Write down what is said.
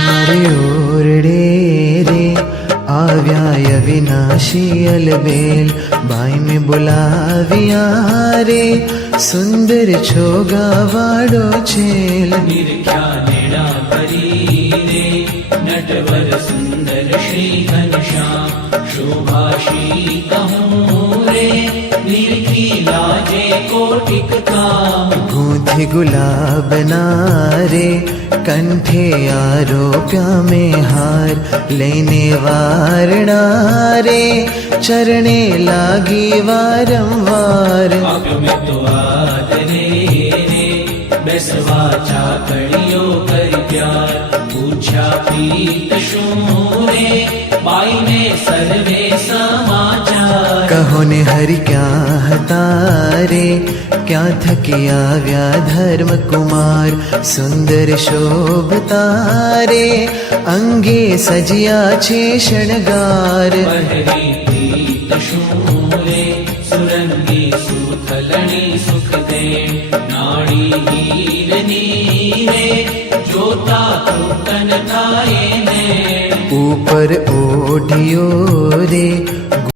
મારે ઓરડે રે આવ્યા અવિનાશી અલબેલ બાઈ મેં બોલાવ્યા રે સુંદર છોગાવાડો છેલ નિરખ્યા નેડા કરી રે નટવર સુંદર શ્રી ઘનશ્યામ શોભાશી કહું રે નિરખી લાજે કોટિક કામ ગૂંથી ગુલાબના રે કંઠે આરોપ્યા મેં હાર લઈને વારણા રે ચરણે લાગી વારંવાર આપ્યો મેં તો આદરે રે બેસવા ચાકડીઓ કરી પ્યાર પૂછ્યા પ્રીત શું રે બાઈને સર્વે સમાચાર કહો ને હરિ ક્યાં હતા રે ક્યાં થકી આવ્યા ધર્મ કુમાર સુંદર શોભતા રે અંગે સજ્યા છે શણગાર બહરી પ્રીત શું રે સુરંગી સુથલણી સુખ દે નાડી હીરની રે જોતા તૃપ્તન થાય ને ઉપર ઓઢિયો રે